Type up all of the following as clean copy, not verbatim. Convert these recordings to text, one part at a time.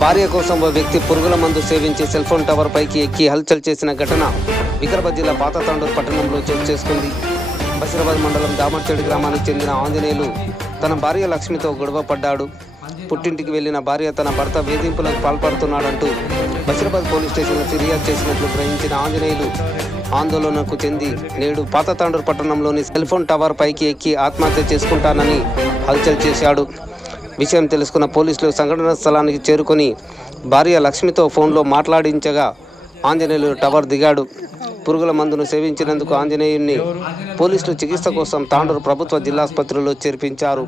భార్య కోసం ఓ వ్యక్తి పురుగుల మందు సేవించి సెల్ ఫోన్ టవర్ పైకి ఎక్కి హల్చల్ చేసిన ఘటన వికారాబాద్ జిల్లా పాత తాండూరు పట్టణంలో చోటు చేసుకుంది. బషీరాబాద్ మండలం దామర్చేడు గ్రామానికి చెందిన ఆంజనేయులు తన భార్య లక్ష్మితో గొడవ పడ్డాడు. పుట్టింటికి వెళ్లిన భార్య తన భర్త వేధింపులకు పాల్పడుతున్నాడంటూ బషీరాబాద్ పోలీస్ స్టేషన్లో ఫిర్యాదు చేసినట్లు గ్రహించిన ఆంజనేయులు ఆందోళనకు చెంది నేడు పాత తాండూరు పట్టణంలోని సెల్ ఫోన్ టవర్ పైకి ఎక్కి ఆత్మహత్య చేసుకుంటానని హల్చల్ చేశాడు. విషయం తెలుసుకున్న పోలీసులు సంఘటన స్థలానికి చేరుకొని భార్య లక్ష్మితో ఫోన్లో మాట్లాడించగా ఆంజనేయులు టవర్ దిగాడు. పురుగుల మందును సేవించినందుకు ఆంజనేయుని పోలీసులు చికిత్స కోసం తాండూరు ప్రభుత్వ జిల్లాసుపత్రిలో చేర్పించారు.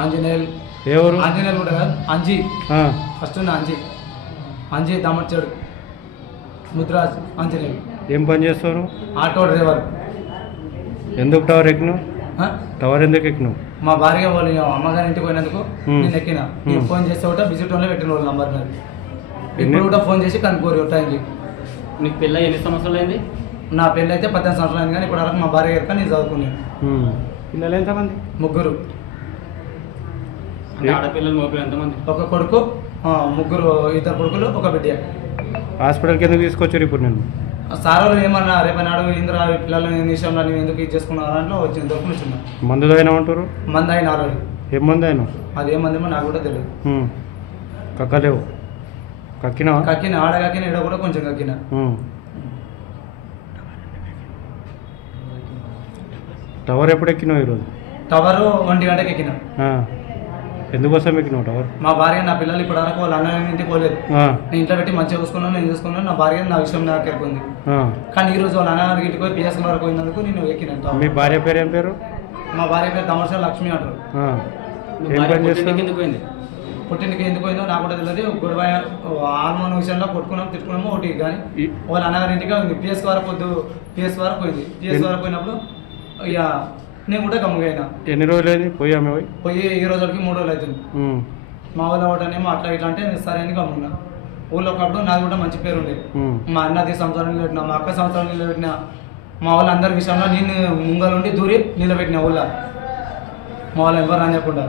ఆంజనేయులు ఎవరు? ఆంజనేయులు కూడా కాదు, అంజీ. ఫస్ట్ ఉన్న అంజీ దామర్చాడు ముద్రాజ్ ఆంజనేయులు. ఏం పని చేస్తారు? Auto driver. ఎందుకు టవర్ ఎక్కినావు? టవర్ ఎందుకు ఎక్కినావు? మా భార్య వాళ్ళు అమ్మగారి ఇంటికి పోయినందుకు నేను ఎక్కిన. నేను ఫోన్ చేస్తే కూడా విజిట్ లో పెట్టిన వాళ్ళు నంబర్ మీద. ఇప్పుడు కూడా ఫోన్ చేసి కనుక్కోరు టైంకి. నీకు పెళ్ళి ఎన్ని సంవత్సరాలు అయింది? నా పెళ్ళి అయితే 18 సంవత్సరాలు అయింది, కానీ ఇప్పుడు వరకు మా భార్య గారు నేను చదువుకున్నాను. పిల్లలు ఎంతమంది? ముగ్గురు. అంటే ఆడపిల్లలు మగపిల్లలు ఎంతమంది? ఒక కొడుకు, ముగ్గురు, ఇద్దరు కొడుకులు, ఒక బిడ్డ. హాస్పిటల్కి ఎందుకు తీసుకొచ్చారు ఇప్పుడు? నేను సార్ వాళ్ళు ఏమన్నా రేపనాడు ఇంద్ర పిల్లలు విషయంలో నేను ఎందుకు ఇది చేసుకున్నా దాంట్లో వచ్చింది దొరుకునిచ్చున్నా. మందు తాగినామంటారు? మంది అయిన ఆల్రెడీ. ఏం మందు అయినా? అది ఏ మందేమో నాకు కూడా తెలియదు. కక్కలేవు? కక్కినా? కక్కిన ఆడ కక్కిన ఈడ కూడా కొంచెం కక్కిన. టవర్ ఎప్పుడు ఎక్కినావు ఈరోజు? టవరు 1 గంటకి ఎక్కిన. ఎందుకోసం ఎక్కినావు టవర్? మా భార్య నా పిల్లలు ఇప్పుడు వరకు వాళ్ళ అన్న ఇంటికి పోలేదు. నేను ఇంట్లో పెట్టి మంచిగా చూసుకున్నాను, నేను చూసుకున్నాను. నా భార్య నా విషయం నాకు ఎక్కింది. కానీ ఈ రోజు వాళ్ళ అన్న ఇంటికి పోయి పిఎస్ వరకు పోయినందుకు నేను ఎక్కిన. మీ భార్య పేరు ఏం పేరు? మా భార్య పేరు దామర్చేడు లక్ష్మి అంటారు. ఏం పని చేస్తుంది? ఎందుకు పోయింది? పుట్టింటికి ఎందుకు పోయిందో నాకు కూడా తెలియదు. గొడవ హార్మోన్ విషయంలో కొట్టుకున్నాం, తిట్టుకున్నాము ఒకటి. కానీ వాళ్ళ అన్నగారి ఇంటికి ఉంది. పిఎస్ వరకు పోయింది. పిఎస్ వరకు పోయినప్పుడు ఇక నేను కూడా గమ్ముగైనా. ఎన్ని రోజులు అయింది పోయి ఈ రోజులకి 3 రోజులు అవుతుంది. మా ఊళ్ళో ఒకటనేమో అట్లా ఇట్లా అంటే సరే అని గమ్మున్నా. ఊళ్ళో ఒకప్పుడు నాది కూడా మంచి పేరు ఉండేది. మా అన్నది సంవత్సరాలు నిలబెట్టిన, మా అక్క సంవత్సరాలు నిలబెట్టిన, మా వాళ్ళందరి విషయంలో నేను ముంగలుండి దూరి నిలబెట్టిన ఊళ్ళో. మా వాళ్ళు ఎవరు అనకుండా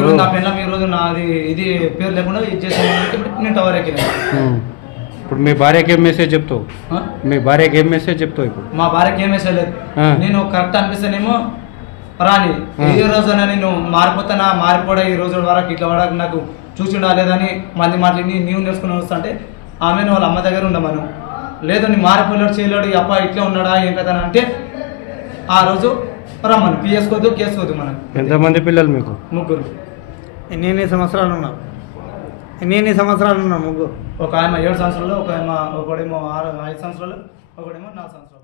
ఈరోజు నా పిల్లలు ఈరోజు నాది ఇది పేరు లేకుండా ఇది చేసాను. నేను టవర్ ఎక్కిన. ఇప్పుడు మీ భార్యకి ఏం మెసేజ్ చెప్తావు? మీ భార్యకి ఏం మెసేజ్ చెప్తావు? ఇప్పుడు మా భార్యకి ఏం మెసేజ్ లేదు. నేను కరెక్ట్ అనిపిస్తేనేమో రాని ఈ రోజున నేను మారిపోతానా, మారిపోడా ఈ రోజు వరకు ఇట్లా వరకు నాకు చూసి ఉండాలేదని మంది మాటలు నీవు నేర్చుకుని వస్తా అంటే ఆమెను వాళ్ళ అమ్మ దగ్గర ఉండమను. లేదు నీ మారిపోలేడు చేయలేడు అప్ప ఇట్లా ఉన్నాడా ఏం కదా అంటే ఆ రోజు రమ్మను పిఎస్కోద్దు కేసుకోద్దు మనకు. ఎంతమంది పిల్లలు మీకు? ముగ్గురు. ఎన్ని సంవత్సరాలు ఉన్నారు? ముగ్గురు. ఒక ఆయన 7 సంవత్సరాలు, ఒకడేమో 5 సంవత్సరాలు, ఒకడేమో 4 సంవత్సరాలు.